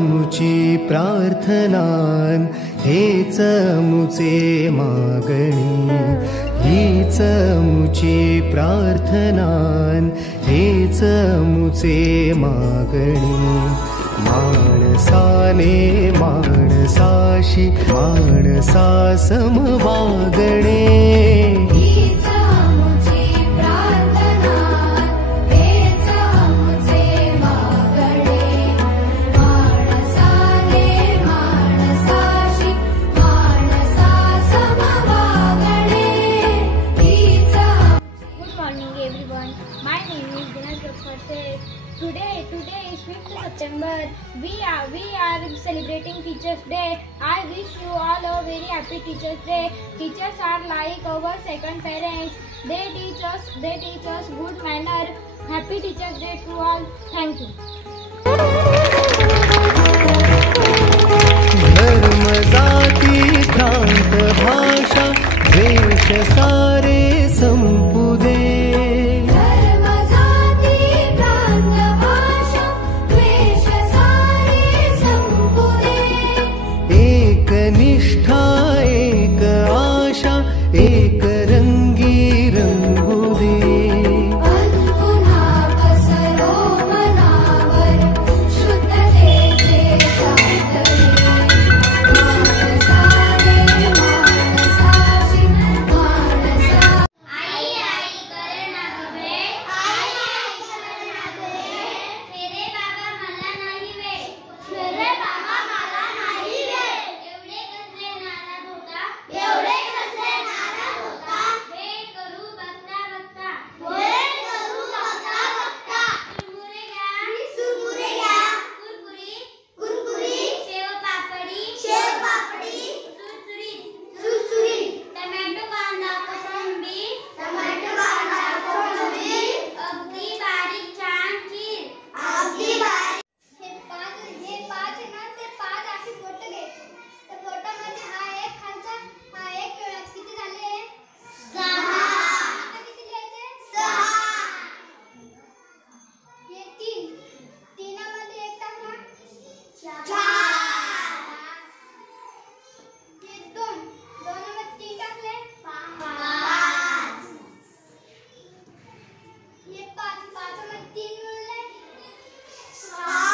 मुची प्रार्थनान हेच मुचे मागणी, हीच मुची प्रार्थनान हेच मुचे मागणी। माणसाने माणसाशी माणसा सम वागणे, Today is 5th September. We are celebrating Teachers Day. I wish you all a very happy Teachers Day. Teachers are like our second parents. They teach us good manner. Happy Teachers Day to all. Thank you. धर्म जाती प्रांत भाषा देश सारे संपुदे, निष्ठा एक आशा एक रंगी रंगू दे। पुन्हा पसरो मनावर शुद्धतेचे चांदणे, माणसाने माणसाशी माणसा। आई आई करे ना गवे, आई आई करे ना गवे, मेरे बाबा मला नाही वे, मेरे बाबा मला नाही वे। एवढे कसले नाराज होता, वे करू बघता बघता, सुरमुरे घ्या, कुरकुरी, शेव पापडी, सुरसुरीत, टोमॅटो कांदा कोथिंबीर, अगदी बारीक छान चीर, हे पाच ना ते पाच अशी बोटं घ्यायची। त्या बोटामध्ये हा एक खालचा हा एक ठेवायचा। किती झाले? 6। आता किती लिहायचे? 6। हे 3, तीनामध्ये एक टाकला 4। हे 2, दोनामध्ये 3 टाकले 5। हे 5, पाचामध्ये 3 मिळाले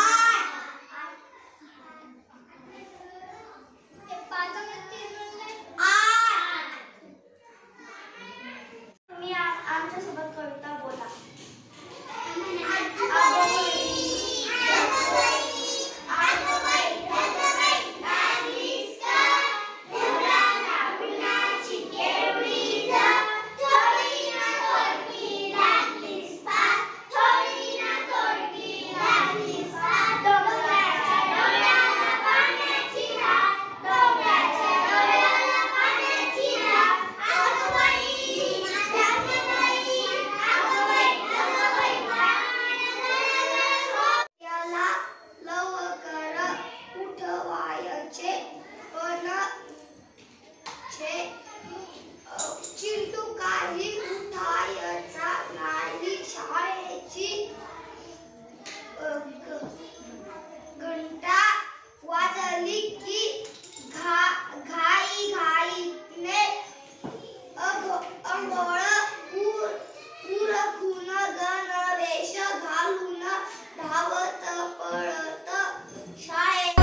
8। हे 5 मध्ये 3 मिळाले 8। तुम्ही आमच्या सोबत कविता बोला। चिंटू काही उठायचा नाही, शाळेची घंटा वाजली की घाई घाईने अंघोळ उरकून गणवेश घालून धावत पळत शाळेत।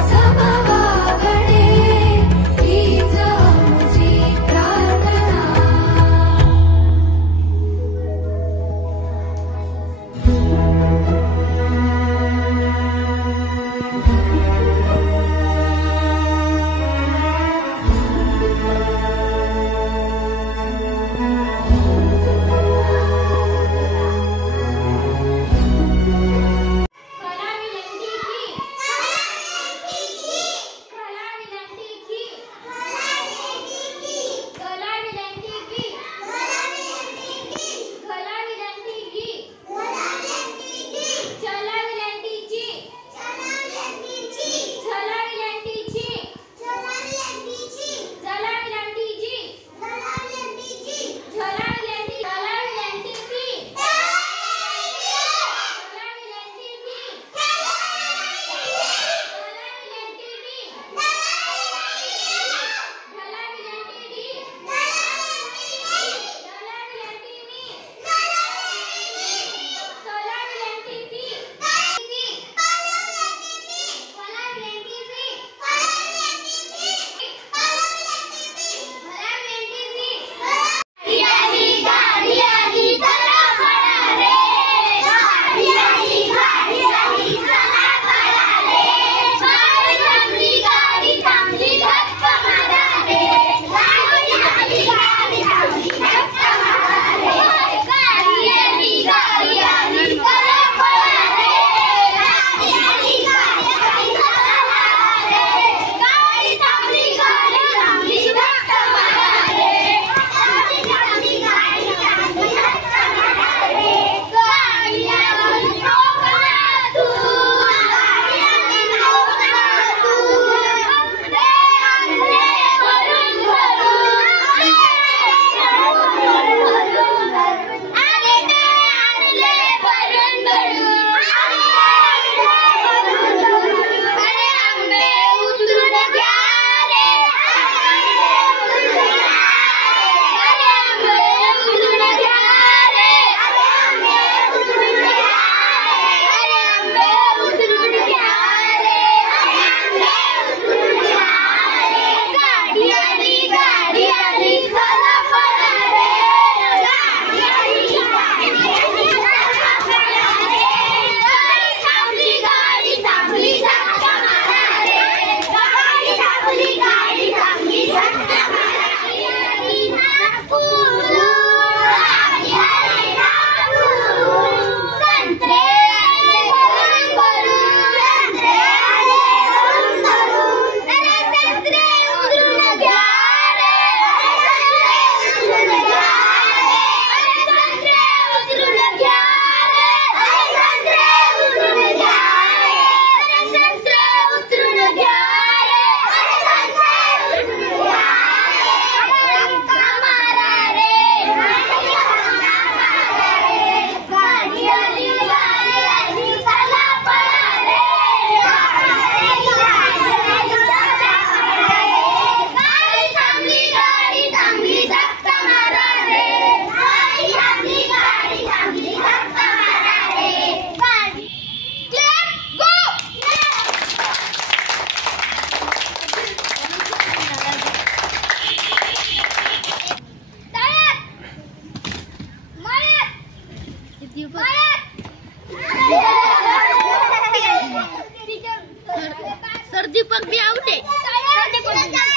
सर दीपक बी आउट आहे.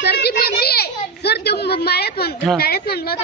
सर दीपक बी आहे. सर ते माळ्यात म्हणतो, शाळेत म्हणलं